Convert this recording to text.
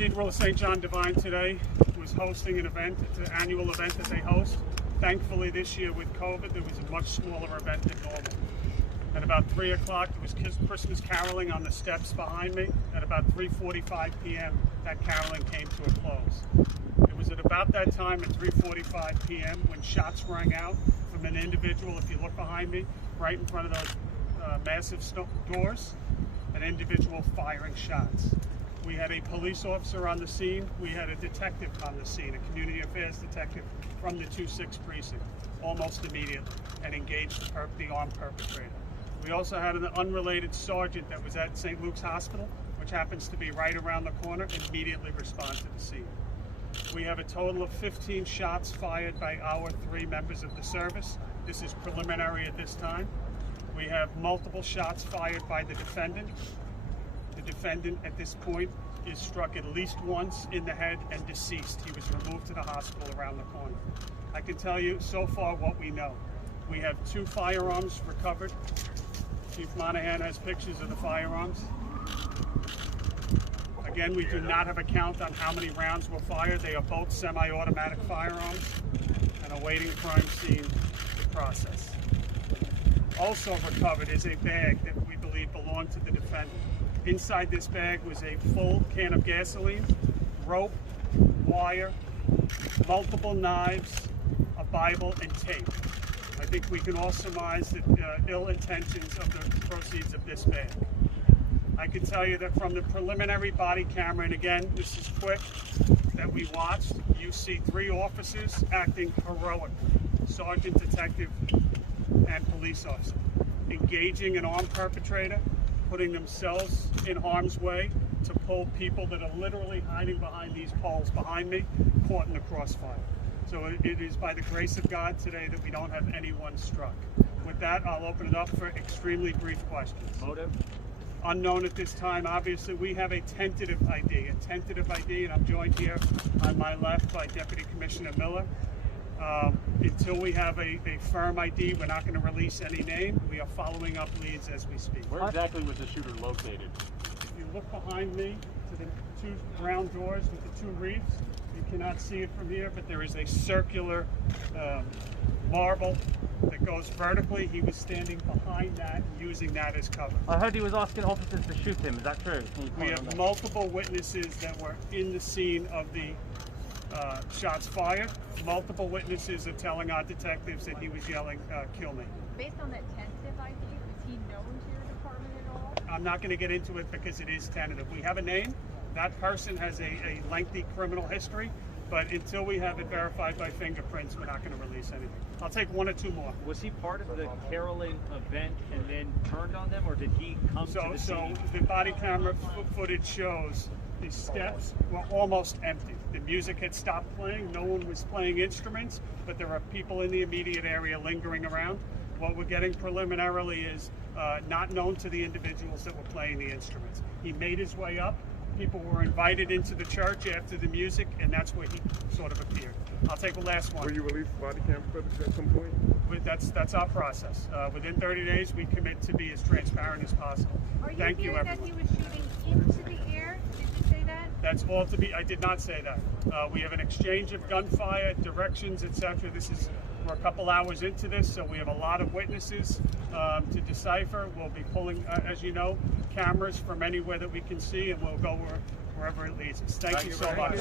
Cathedral of St. John Divine today was hosting an event. It's an annual event that they host. Thankfully this year with COVID there was a much smaller event than normal. At about 3 o'clock there was Christmas caroling on the steps behind me. At about 3:45 p.m. that caroling came to a close. It was at about that time at 3:45 p.m. when shots rang out from an individual, if you look behind me, right in front of those massive doors, an individual firing shots. We had a police officer on the scene. We had a detective on the scene, a community affairs detective from the 2-6 precinct, almost immediately, and engaged the armed perpetrator. We also had an unrelated sergeant that was at St. Luke's Hospital, which happens to be right around the corner, immediately respond to the scene. We have a total of 15 shots fired by our 3 members of the service. This is preliminary at this time. We have multiple shots fired by the defendant. The defendant at this point is struck at least once in the head and deceased. He was removed to the hospital around the corner. I can tell you so far what we know. We have 2 firearms recovered. Chief Monahan has pictures of the firearms. Again, we do not have a count on how many rounds were fired. They are both semi-automatic firearms and awaiting crime scene process. Also recovered is a bag that we believe belonged to the defendant. Inside this bag was a full can of gasoline, rope, wire, multiple knives, a Bible, and tape. I think we can all surmise the ill intentions of the proceeds of this bag. I can tell you that from the preliminary body camera, and again, this is quick, that we watched, you see 3 officers acting heroically, sergeant, detective, and police officer, engaging an armed perpetrator, putting themselves in harm's way to pull people that are literally hiding behind these poles behind me, caught in the crossfire. So it is by the grace of God today that we don't have anyone struck. With that, I'll open it up for extremely brief questions. Motive? Unknown at this time. Obviously, we have a tentative ID, and I'm joined here on my left by Deputy Commissioner Miller. Until we have a firm ID, we're not going to release any name. We are following up leads as we speak. Where exactly was the shooter located? If you look behind me to the 2 round doors with the 2 reefs, you cannot see it from here, but there is a circular marble that goes vertically. He was standing behind that, using that as cover. I heard he was asking officers to shoot him. Is that true? We have multiple witnesses that were in the scene of the shots fired. Multiple witnesses are telling our detectives that he was yelling, kill me. Based on that tentative ID, is he known to your department at all? I'm not going to get into it because it is tentative. We have a name. That person has a lengthy criminal history, but until we have it verified by fingerprints, we're not going to release anything. I'll take 1 or 2 more. Was he part of the caroling event and then turned on them, or did he come to the scene? So the body camera footage shows the steps were almost empty. The music had stopped playing. No one was playing instruments, but there are people in the immediate area lingering around. What we're getting preliminarily is not known to the individuals that were playing the instruments. He made his way up. People were invited into the church after the music, and that's where he sort of appeared. I'll take the last one. Will you release body cam footage at some point? That's our process. Within 30 days, we commit to be as transparent as possible. Thank you, everyone. That he was shooting into the air? Did you say that? That's all to be. I did not say that. We have an exchange of gunfire, directions, etc. We're a couple hours into this, so we have a lot of witnesses to decipher. We'll be pulling, as you know, cameras from anywhere that we can see, and we'll go wherever it leads us. Thank you so much.